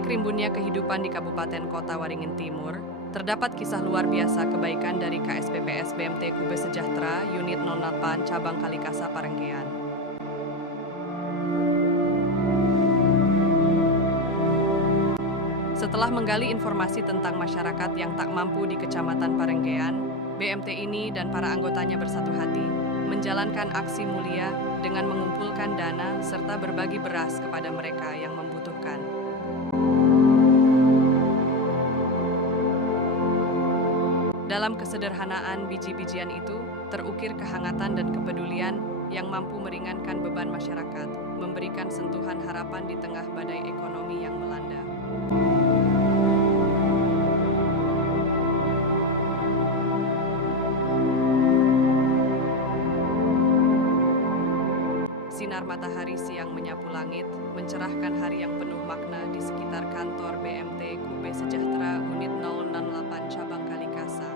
balik rimbunnya kehidupan di Kabupaten Kota Waringin Timur, terdapat kisah luar biasa kebaikan dari KSPPS BMT Kube Sejahtera Unit 08 Cabang Kalikasa Parenggean. Setelah menggali informasi tentang masyarakat yang tak mampu di Kecamatan Parenggean, BMT ini dan para anggotanya bersatu hati menjalankan aksi mulia dengan mengumpulkan dana serta berbagi beras kepada mereka yang membutuhkan. Dalam kesederhanaan biji-bijian itu, terukir kehangatan dan kepedulian yang mampu meringankan beban masyarakat, memberikan sentuhan harapan di tengah badai ekonomi yang melanda. Sinar matahari siang menyapu langit, mencerahkan hari yang penuh makna di sekitar kantor BMT Kube Sejahtera Unit 08 Cabang Kalikasa.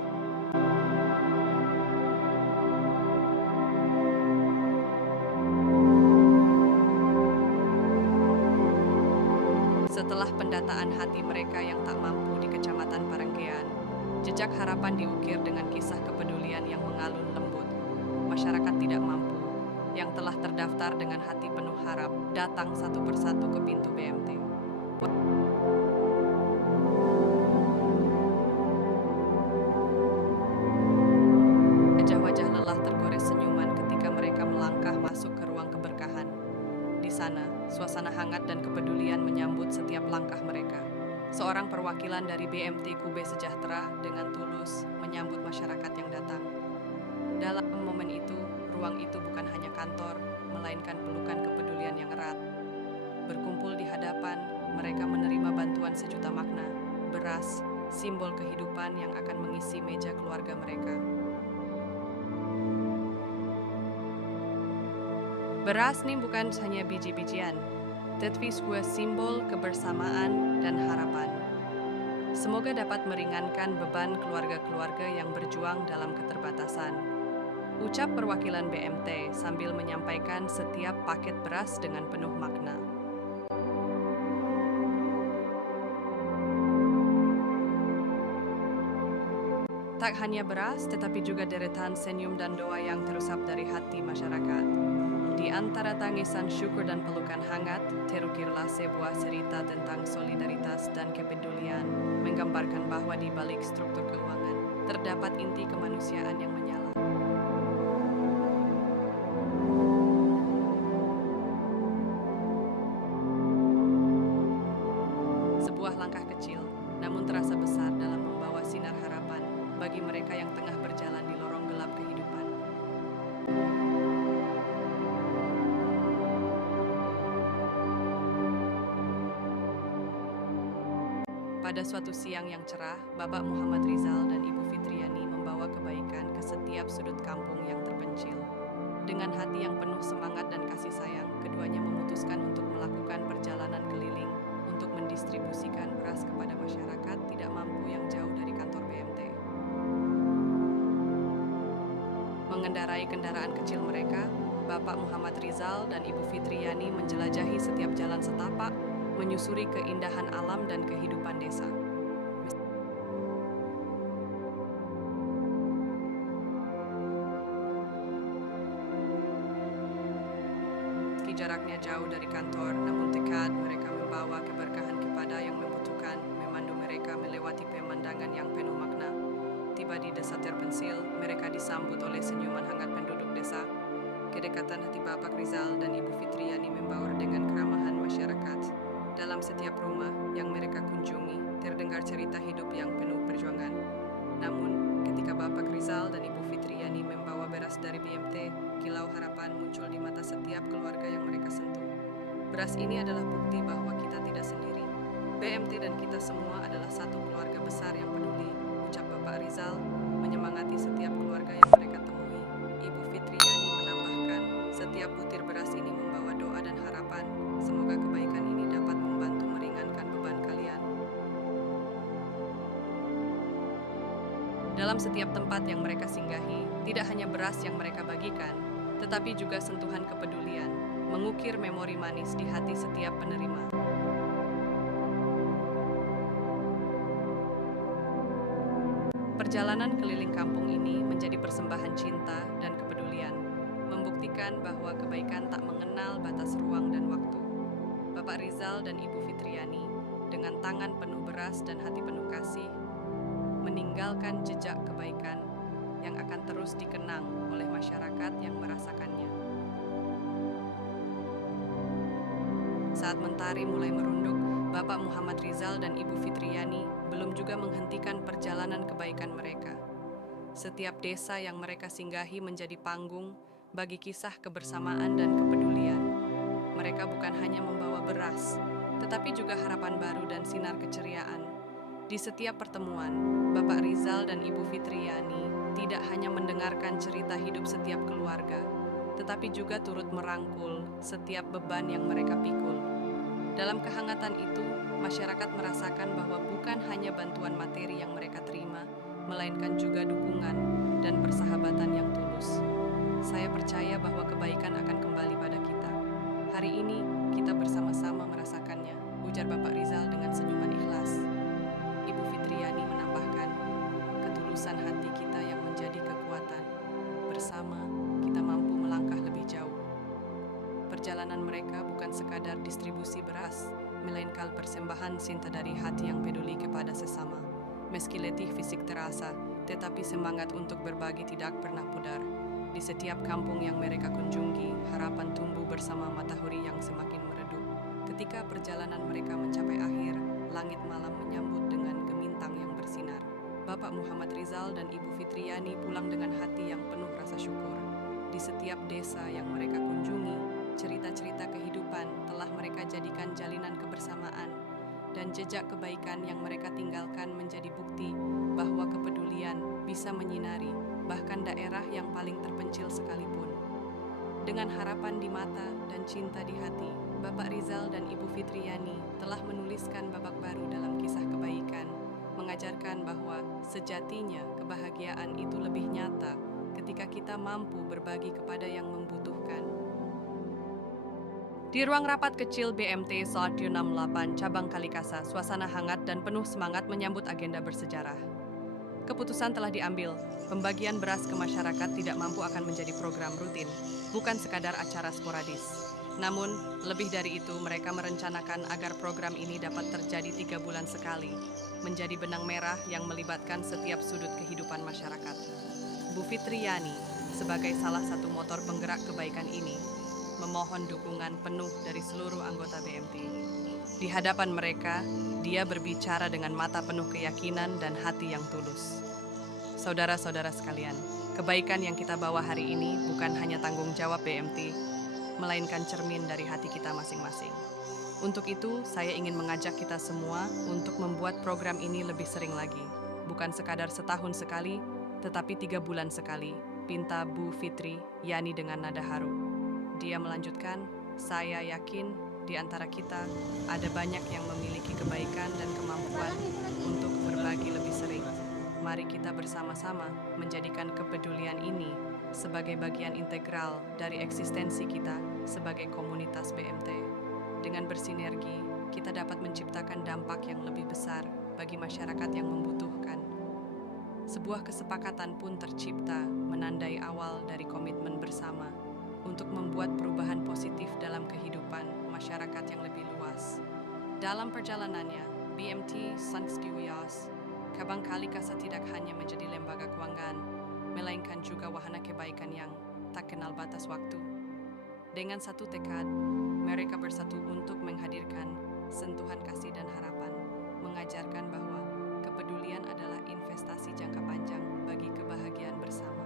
Setelah pendataan hati mereka yang tak mampu di Kecamatan Parenggean, jejak harapan diukir dengan kisah kepedulian yang mengalun lembut. Masyarakat tidak mampu yang telah terdaftar dengan hati penuh harap datang satu persatu ke pintu BMT. Wajah-wajah lelah tergores senyuman ketika mereka melangkah masuk ke ruang keberkahan. Di sana, suasana hangat dan kepedulian menyambut setiap langkah mereka. Seorang perwakilan dari BMT Kube Sejahtera dengan tulus menyambut masyarakat yang datang. Dalam momen itu, ruang itu bukan hanya kantor, melainkan pelukan kepedulian yang erat. Berkumpul di hadapan, mereka menerima bantuan sejuta makna, beras, simbol kehidupan yang akan mengisi meja keluarga mereka. Beras ini bukan hanya biji-bijian, tetapi sebuah simbol kebersamaan dan harapan. Semoga dapat meringankan beban keluarga-keluarga yang berjuang dalam keterbatasan. Ucap perwakilan BMT sambil menyampaikan setiap paket beras dengan penuh makna. Tak hanya beras, tetapi juga deretan senyum dan doa yang terusap dari hati masyarakat. Di antara tangisan syukur dan pelukan hangat, terukirlah sebuah cerita tentang solidaritas dan kepedulian, menggambarkan bahwa di balik struktur keuangan, terdapat inti kemanusiaan yang menyala. Sebuah langkah kecil, namun terasa besar dalam membawa sinar harapan bagi mereka yang tengah berjalan di lorong gelap kehidupan. Pada suatu siang yang cerah, Bapak Muhammad Rizal dan Ibu Fitriani membawa kebaikan ke setiap sudut kampung yang terpencil. Dengan hati yang penuh semangat dan kasih sayang, keduanya memutuskan untuk melakukan perjalanan keliling untuk mendistribusikan beras kepada masyarakat tidak mampu yang jauh dari kantor BMT. Mengendarai kendaraan kecil mereka, Bapak Muhammad Rizal dan Ibu Fitriani menjelajahi setiap jalan setapak, menyusuri keindahan alam dan kehidupan desa. Meski jaraknya jauh dari kantor, namun dekat, mereka membawa keberkahan kepada yang membutuhkan, memandu mereka melewati pemandangan yang penuh makna. Tiba di desa terpencil, mereka disambut oleh senyuman hangat penduduk desa. Kedekatan hati Bapak Rizal dan Ibu Fitriani membaur dengan keramahan masyarakat. Dalam setiap rumah yang mereka kunjungi, terdengar cerita hidup yang penuh perjuangan. Namun, ketika Bapak Rizal dan Ibu Fitriani membawa beras dari BMT, kilau harapan muncul di mata setiap keluarga yang mereka sentuh. Beras ini adalah bukti bahwa kita tidak sendiri. BMT dan kita semua adalah satu keluarga besar yang peduli, ucap Bapak Rizal, menyemangati setiap keluarga yang mereka temui. Ibu Fitriani menambahkan, setiap butir beras ini membawa doa dan harapan. Semoga kebaikan ini dapat membantu meringankan beban kalian. Dalam setiap tempat yang mereka singgahi, tidak hanya beras yang mereka bagikan, tetapi juga sentuhan kepedulian, mengukir memori manis di hati setiap penerima. Perjalanan keliling kampung ini menjadi persembahan cinta dan kepedulian, membuktikan bahwa kebaikan tak mengenal batas ruang dan waktu. Bapak Rizal dan Ibu Fitriani, dengan tangan penuh beras dan hati penuh kasih, meninggalkan jejak kebaikan yang akan terus dikenang oleh masyarakat yang merasakannya. Saat mentari mulai merunduk, Bapak Muhammad Rizal dan Ibu Fitriani belum juga menghentikan perjalanan kebaikan mereka. Setiap desa yang mereka singgahi menjadi panggung bagi kisah kebersamaan dan kepedulian. Mereka bukan hanya membawa beras, tetapi juga harapan baru dan sinar keceriaan. Di setiap pertemuan, Bapak Rizal dan Ibu Fitriani tidak hanya mendengarkan cerita hidup setiap keluarga, tetapi juga turut merangkul setiap beban yang mereka pikul. Dalam kehangatan itu, masyarakat merasakan bahwa bukan hanya bantuan materi yang mereka terima, melainkan juga dukungan dan persahabatan yang tulus. Saya percaya bahwa kebaikan akan kembali pada kita. Hari ini, kita bersama-sama merasakannya, ujar Bapak Rizal dengan senyuman ikhlas. Ibu Fitriani menambahkan, ketulusan hati kita yang menjadi kekuatan. Bersama, kita mampu melangkah lebih jauh. Perjalanan mereka bukan sekadar distribusi beras, melainkan persembahan cinta dari hati yang peduli kepada sesama. Meski letih fisik terasa, tetapi semangat untuk berbagi tidak pernah pudar. Di setiap kampung yang mereka kunjungi, harapan tumbuh bersama matahari yang semakin meredup. Ketika perjalanan mereka mencapai akhir, langit malam menyambut dengan gemintang yang bersinar. Bapak Muhammad Rizal dan Ibu Fitriani pulang dengan hati yang penuh rasa syukur. Di setiap desa yang mereka kunjungi, cerita-cerita kehidupan telah mereka jadikan jalinan kebersamaan, dan jejak kebaikan yang mereka tinggalkan menjadi bukti bahwa kepedulian bisa menyinari bahkan daerah yang paling terpencil sekalipun. Dengan harapan di mata dan cinta di hati, Bapak Rizal dan Ibu Fitriani telah menuliskan babak baru dalam kisah kebaikan, mengajarkan bahwa sejatinya kebahagiaan itu lebih nyata ketika kita mampu berbagi kepada yang membutuhkan. Di ruang rapat kecil BMT Sortiu 68 Cabang Kalikasa, suasana hangat dan penuh semangat menyambut agenda bersejarah. Keputusan telah diambil, pembagian beras ke masyarakat tidak mampu akan menjadi program rutin, bukan sekadar acara sporadis. Namun, lebih dari itu mereka merencanakan agar program ini dapat terjadi 3 bulan sekali, menjadi benang merah yang melibatkan setiap sudut kehidupan masyarakat. Bu Fitriani, sebagai salah satu motor penggerak kebaikan ini, memohon dukungan penuh dari seluruh anggota BMT. Di hadapan mereka, dia berbicara dengan mata penuh keyakinan dan hati yang tulus. Saudara-saudara sekalian, kebaikan yang kita bawa hari ini bukan hanya tanggung jawab BMT, melainkan cermin dari hati kita masing-masing. Untuk itu, saya ingin mengajak kita semua untuk membuat program ini lebih sering lagi. Bukan sekadar setahun sekali, tetapi 3 bulan sekali, pinta Bu Fitri Yani dengan nada haru. Dia melanjutkan, saya yakin di antara kita ada banyak yang memiliki kebaikan dan kemampuan untuk berbagi lebih sering. Mari kita bersama-sama menjadikan kepedulian ini sebagai bagian integral dari eksistensi kita sebagai komunitas BMT. Dengan bersinergi, kita dapat menciptakan dampak yang lebih besar bagi masyarakat yang membutuhkan. Sebuah kesepakatan pun tercipta menandai awal dari komitmen bersama untuk membuat perubahan positif dalam kehidupan masyarakat yang lebih luas. Dalam perjalanannya, BMT Sanskriwias, Cabang Kalikasa tidak hanya menjadi lembaga keuangan, melainkan juga wahana kebaikan yang tak kenal batas waktu. Dengan satu tekad, mereka bersatu untuk menghadirkan sentuhan kasih dan harapan, mengajarkan bahwa kepedulian adalah investasi jangka panjang bagi kebahagiaan bersama.